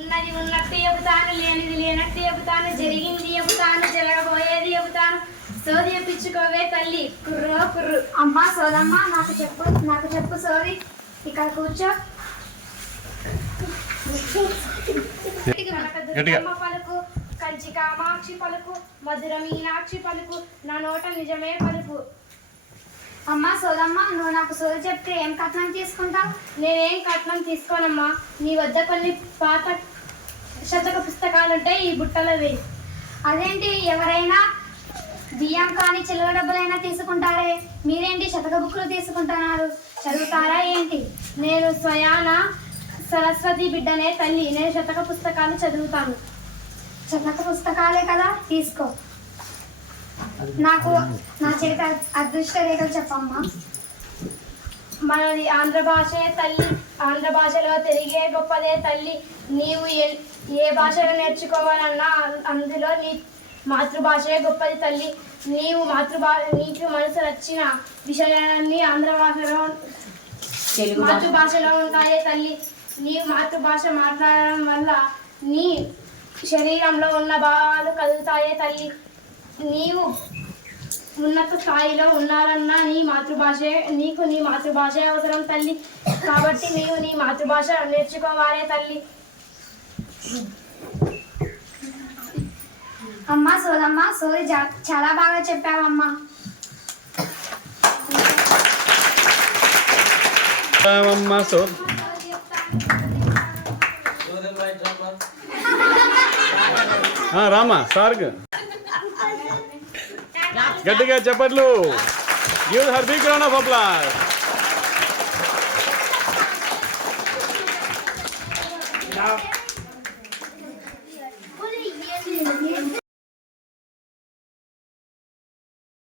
ఉన్నది ఉన్నట్టు చెబుతాను లేనిది లేనట్టు చెబుతాను జరిగింది చెబుతాను జరగబోయేది చెబుతాను సోది చెప్పించుకోవే తల్లి. కుర్రో కుర్రు. అమ్మ సోదమ్మ నాకు చెప్పు నాకు చెప్పు సోది. ఇక్కడ కూర్చో. దుర్గమ్మ పలుకు కంచి కామాక్షి పలుకు మధుర మీనాక్షి పలుకు నా నోట నిజమే పలుకు. అమ్మా సోదమ్మా నువ్వు నాకు సోది చెప్తే ఏం కట్నం తీసుకుంటావు? నేనేం కట్నం తీసుకోనమ్మా? నీ వద్ద కొన్ని పాత శతక పుస్తకాలు ఉంటాయి ఈ బుట్టలో వేయి. అదేంటి? ఎవరైనా బియ్యం కానీ చిల్లర డబ్బులైనా తీసుకుంటారే. మీరేంటి శతక బుక్కులు తీసుకుంటున్నారు? చదువుతారా ఏంటి? నేను స్వయాన సరస్వతి బిడ్డనే తల్లి. నేను శతక పుస్తకాలు చదువుతాను. శతక పుస్తకాలే కదా తీసుకో. నాకు నా చేత అదృష్ట రేఖలు చెప్పమ్మా. మనది ఆంధ్ర భాషే తల్లి ఆంధ్ర భాషలో తెలుగే గొప్పదే తల్లి. నీవు ఏ భాషలో నేర్చుకోవాలన్నా అందులో నీ మాతృభాషే గొప్పది తల్లి. నీవు మాతృభా నీకు మనసు నచ్చిన విషయాలన్నీ ఆంధ్ర భాషలో మాతృభాషలో ఉంటాయే తల్లి. నీవు మాతృభాష మాట్లాడడం వల్ల నీ శరీరంలో ఉన్న భావాలు కదులుతాయే తల్లి. నీవు ఉన్నత స్థాయిలో ఉండాలన్నా నీ మాతృభాషే నీకు నీ మాతృభాషే అవసరం తల్లి. కాబట్టి నీవు నీ మాతృభాష నేర్చుకోవాలే తల్లి. అమ్మా సోదమ్మ సోది చాలా బాగా చెప్పావమ్మా. అమ్మా. సో రామా సార్గ్. గట్టిగా చెప్పట్లు. Give her big round of applause